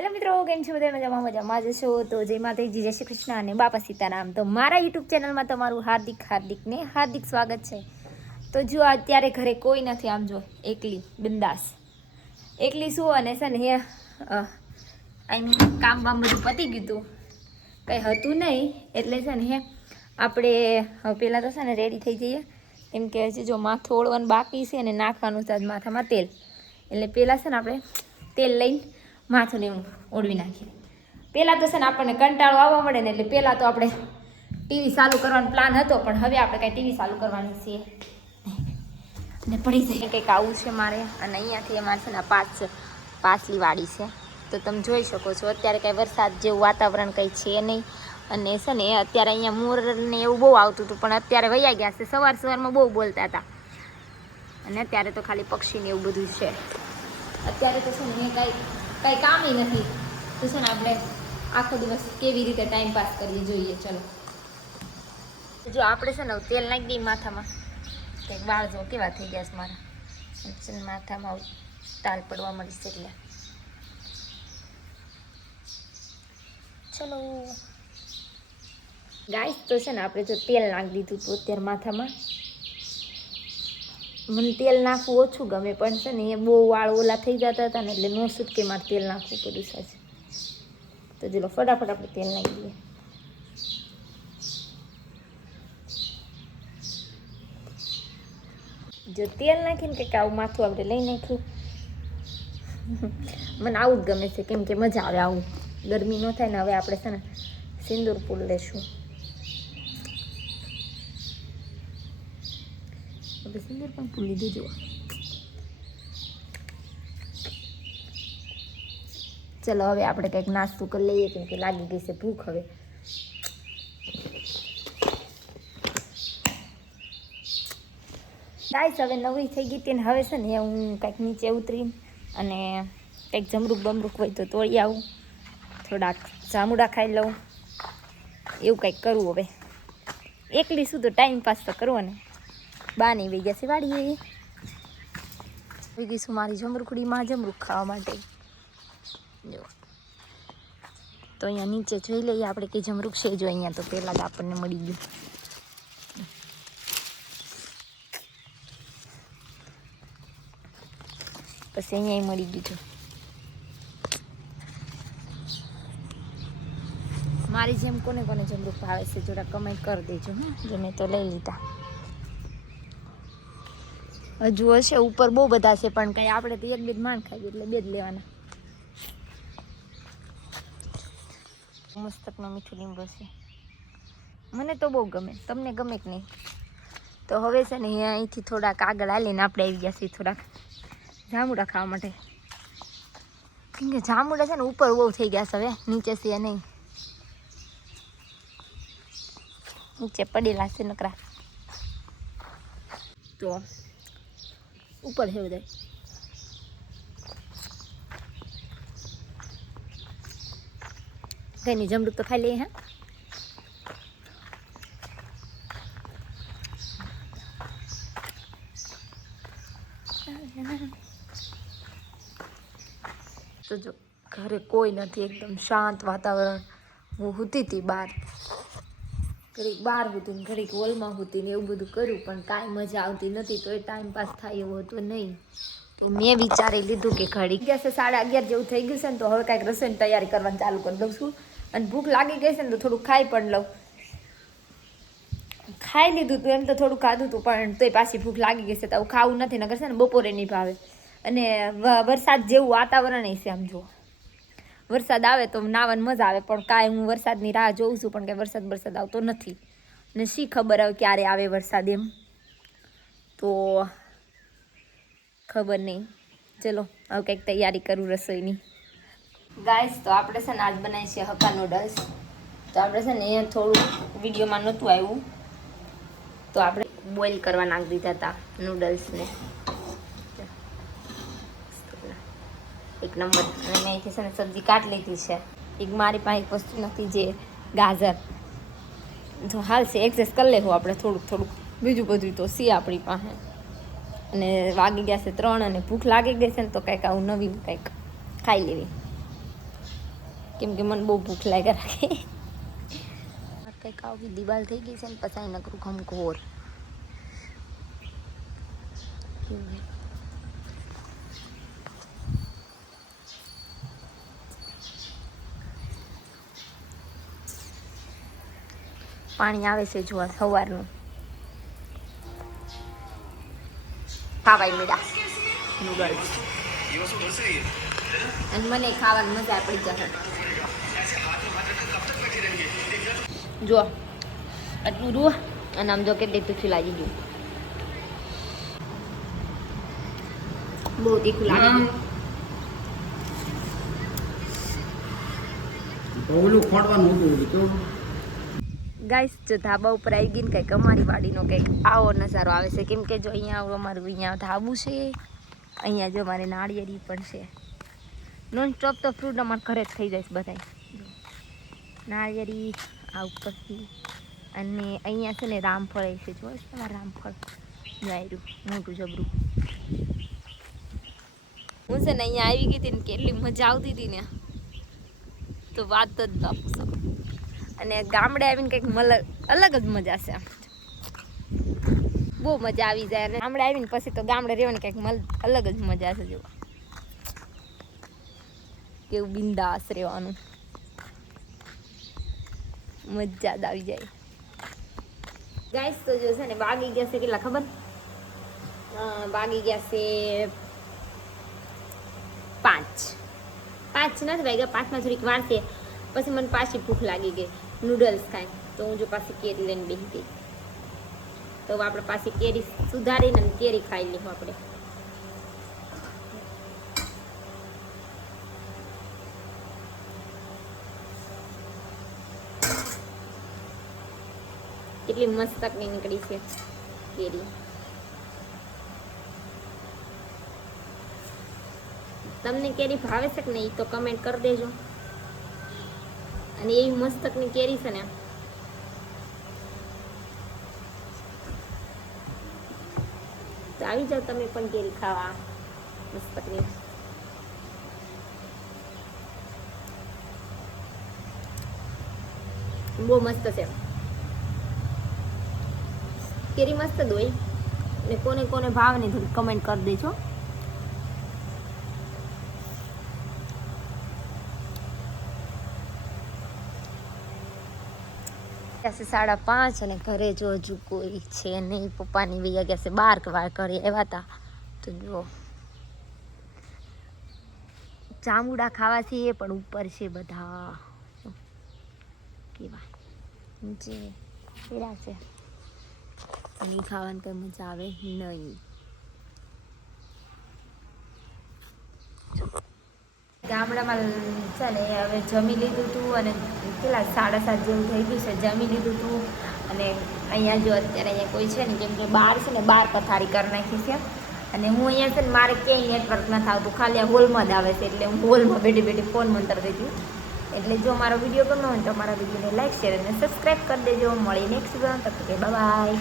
Hello મિત્રો, કેમ છો બધા? મજામાં મજામાં જ છો? તો જય માતાજી, જય શ્રી કૃષ્ણ અને બાપા સીતારામ. તો મારા યુટ્યુબ ચેનલમાં તમારું હાર્દિક સ્વાગત છે. તો જો અત્યારે ઘરે કોઈ નથી, આમ જો એકલી બિંદાસ એકલી શું, અને છે ને કામ બામ બધું પતી ગયું હતું, કંઈ હતું નહીં. એટલે છે ને આપણે પહેલાં તો છે ને રેડી થઈ જઈએ. એમ કે છે જો માથું ઓળવાનું બાકી છે અને નાખવાનું છે માથામાં તેલ. એટલે પહેલાં છે ને આપણે તેલ લઈને માથું ને એવું ઓળવી નાખીએ. પહેલાં તો છે ને આપણને કંટાળો આવવા મળે ને, એટલે પહેલાં તો આપણે ટીવી ચાલુ કરવાનો પ્લાન હતો, પણ હવે આપણે કાંઈ ટીવી ચાલુ કરવાની છીએ અને પડી જાય કંઈક આવું છે મારે. અને અહીંયાથી અમારે છે ને પાછલી વાડી છે, તો તમે જોઈ શકો છો. અત્યારે કાંઈ વરસાદ જેવું વાતાવરણ કંઈ છે નહીં. અને છે ને અત્યારે અહીંયા મોર ને એવું બહુ આવતું હતું, પણ અત્યારે વૈયા ગયા છે. સવારમાં બહુ બોલતા હતા, અને અત્યારે તો ખાલી પક્ષીને એવું બધું છે. અત્યારે તો છે ને કાંઈ કામ નથી, તો છે ને આપણે આખો દિવસ કેવી રીતે ટાઈમ પાસ કરીએ જોઈએ. ચલો જો આપણે છે ને તેલ નાખી દઈએ માથામાં. કંઈક વાળ જો કેવા થઈ ગયા છે મારા, માથામાં ટાલ પડવા મળીશ. એટલે ચલો ગાઈસ, તો છે ને આપણે જો તેલ નાખી દીધું હતું અત્યારે માથામાં. મને તેલ નાખવું ઓછું ગમે, પણ છે ને એ બહુ વાળ ઓલા થઈ જતા હતા ને, એટલે નો છૂટકે મારે તેલ નાખવું પડ્યું સાચે. તો ચલો ફટાફટ આપણે તેલ નાખી દઈએ. જો તેલ નાખીને કંઈક આવું માથું આપણે લઈ નાખ્યું. મને આવું જ ગમે છે, કેમ કે મજા આવે આવું. ગરમી ન થાય ને. હવે આપણે છે ને સિંદૂર ફૂલ લેશું. આપણે સિંદૂર પણ ફૂલ લીધું જુઓ. ચલો હવે આપણે કંઈક નાસ્તો કરી લઈએ, કેમ કે લાગી ગઈ છે ભૂખ. હવે ગાઈસ, હવે નવી થઈ ગઈ હતી ને, હવે છે ને હું કંઈક નીચે ઉતરીને અને કંઈક જમરૂક બમરૂક હોય તો તોડી આવું, થોડાક જામુડા ખાઈ લઉં, એવું કંઈક કરવું. હવે એકલી શું તો ટાઈમ પાસ તો કરવો ને. બા નહીં વહી ગયા છે વાડીએ. વહી ગઈશું મારી જમરૂખડીમાં જમરૂખ ખાવા માટે. જો તો અહીંયા નીચે જોઈ લઈએ આપણે કે જમરૂખ છે. જો અહીંયા તો પહેલાં જ આપણને મળી ગયું. પછી અહીંયા મળી ગયું. મારી જેમ કોને કોને જમરૂખ ભાવે છે જોડા કમેન્ટ કરી દેજો. જો મેં તો લઈ લીધા. હજુ હશે ઉપર, બહુ બધા છે, પણ કંઈ આપણે તો એક બે જ માંડ ખાઈએ, એટલે બે જ લેવાના. મસ્તકનું મીઠું લીંબુ છે, મને તો બહુ ગમે. તમને ગમે કે નહીં? તો હવે છે ને અહીંથી થોડાક આગળ હાલીને આપણે આવી ગયા છીએ થોડાક જામુડા ખાવા માટે. કેમ કે જામુડા છે ને ઉપર બહુ થઈ ગયા છે, હવે નીચે છે નહીં. નીચે પડેલા છે નકરા, તો ઉપર છે બધા. કઈ નહીં, જમરૂક તો ખાઈ લઈએ. હા, તો જો ઘરે કોઈ નથી, એકદમ શાંત વાતાવરણ. હું સૂતી હતી બહાર, ઘડીક બહાર સૂતી ને ઘડીક હોલમાં સૂતી ને એવું બધું કર્યું, પણ કાંઈ મજા આવતી નથી. તો એ ટાઈમ પાસ થાય એવું હતું નહીં. તો મેં વિચારી લીધું કે ઘડીક ગયા છે 11:30 જેવું થઈ ગયું છે ને, તો હવે કાંઈક રસોઈની તૈયારી કરવાની ચાલુ કરી દઉં છું. અને ભૂખ લાગી ગઈ છે ને, તો થોડુંક ખાઈ પણ લઉં. ખાઈ લીધું હતું એમ તો, થોડું ખાધું હતું, પણ તોય પાછી ભૂખ લાગી ગઈ છે. તો ખાવું નથી, નકર છે ને બપોરે નહીં ભાવે. અને વરસાદ જેવું વાતાવરણ છે. આમ જુઓ, વરસાદ આવે તો નાવાની મજા આવે, પણ કાંઈ હું વરસાદની રાહ જોઉં છું, પણ કાંઈ વરસાદ આવતો નથી. ને શી ખબર હવે ક્યારે આવે વરસાદ, એમ તો ખબર નહીં. ચલો હવે કંઈક તૈયારી કરું રસોઈની. ગાઈસ, તો આપણે છે ને આજ બનાવીએ છીએ હક્કા નૂડલ્સ. તો આપણે છે ને અહીંયા થોડું વિડીયોમાં નહોતું આવ્યું, તો આપણે બોઇલ કરવા નાખી દીધા હતા નૂડલ્સને. એક નંબર. અને મેં અહીંથી છે ને સબ્જી કાઢી લીધી છે. એક મારી પાસે એક વસ્તુ નથી, જે ગાજર. તો હાલશે, એડજસ્ટ કરી લેવું આપણે થોડુંક. બીજું બધું તો સી આપણી પાસે. અને વાગી ગયા છે 3 અને ભૂખ લાગી ગઈ છે ને, તો કંઈક આવું નવીન કંઈક ખાઈ લેવી. કેમ કે મને બહુ ભૂખ લાગે રાખે. કંઈક આવી દિવાલ થઈ ગઈ છે ને પછી નકરું ઘમઘોર. પાણી આવે છે જો સવારનું. ખાવાય મીડા નૂડલ્સ અને મને ખાવાની મજા પડી જશે. જો આટલું રૂ અને આમ જો કે તીખું લાગી ગયું. બહુ તીખું લાગી ગયું. ગાઈસ જો ધાબા ઉપર આવી ગઈ ને કંઈક અમારી વાડીનો કંઈક આવો નજારો આવે છે. કેમ કે જો અહીંયા અમારું અહીંયા ધાબું છે, અહીંયા જો મારે નાળિયેરી પણ છે. નોન સ્ટોપ તો ફ્રૂટ અમારા ઘરે જ થઈ જાય છે બધાય. નાળિયેરી આ ઉપરથી અને અહીંયા છે ને રામફળ છે. જો તમારે રામફળ આવ્યું મોટું જબરું. હું છે ને અહીંયા આવી ગઈ હતી ને કેટલી મજા આવતી હતી ને તો વાત જ ન પૂછો. અને ગામડે આવીને કંઈક અલગ જ મજા છે. બહુ મજા આવી જાય. અને ગામડે આવીને પછી તો ગામડે રહેવાની કંઈક અલગ જ મજા છે. જો કેવું બિંદાસ રહેવાનું, મજા જ આવી જાય. ગાઈસ તો જો છે ને વાગી ગયા છે કેટલા ખબર? વાગી ગયા છે 5 નથી વાગ્યા. 5માં થોડીક વાર છે. પછી મને પાછી ભૂખ લાગી ગઈ નૂડલ્સ ખાય તો હું જો પાછી કેરી લઈને બેસી ગઈ. તો આપણે પાછી કેરી સુધારીને કેરી ખાઈ લઈશું આપણે. કેટલી મસ્ત તકની નીકળી છે કેરી. તમને કેરી ભાવે છે કે નહીં તો કમેન્ટ કરી દેજો. અને એવી મસ્તકની કેરી છે ને તો આવી જાવ તમે પણ કેરી ખાવા. મસ્તકની બહુ મસ્ત છે કેરી, મસ્ત જ હોય. અને કોને કોને ભાવે ને થોડી કમેન્ટ કરી દેજો. છે 5:30 અને ઘરે જો હજુ કોઈ છે નહીં. પપ્પાની વૈયા ગયા છે બહાર વાર ઘરે આવ્યા હતા. તો જો જાંબુડા ખાવાથી એ પણ ઉપર છે બધા કેવા નીચે પેલા છે. અને ખાવાની કઈ મજા આવે નહીં. ગામડામાં છે ને હવે જમી લીધું હતું અને કેટલા 7:30 જેવું થઈ ગયું છે. જમી લીધું હતું અને અહીંયા જો અત્યારે અહીંયા કોઈ છે ને કેમ કે બહાર છે ને બહાર પથારી કરી નાખી છે. અને હું અહીંયા છે ને મારે ક્યાંય નેટવર્ક નથી આવતું, ખાલી આ હોલમાં જ આવે છે. એટલે હું હોલમાં બેઠી બેઠી ફોન મંતરતી હતી. એટલે જો મારો વિડીયો ગમ્યો હોય તો મારા વિડીયોને લાઈક શેર અને સબસ્ક્રાઈબ કરી દેજો. મળી નેક્સ્ટ વિડીયો. Bye bye.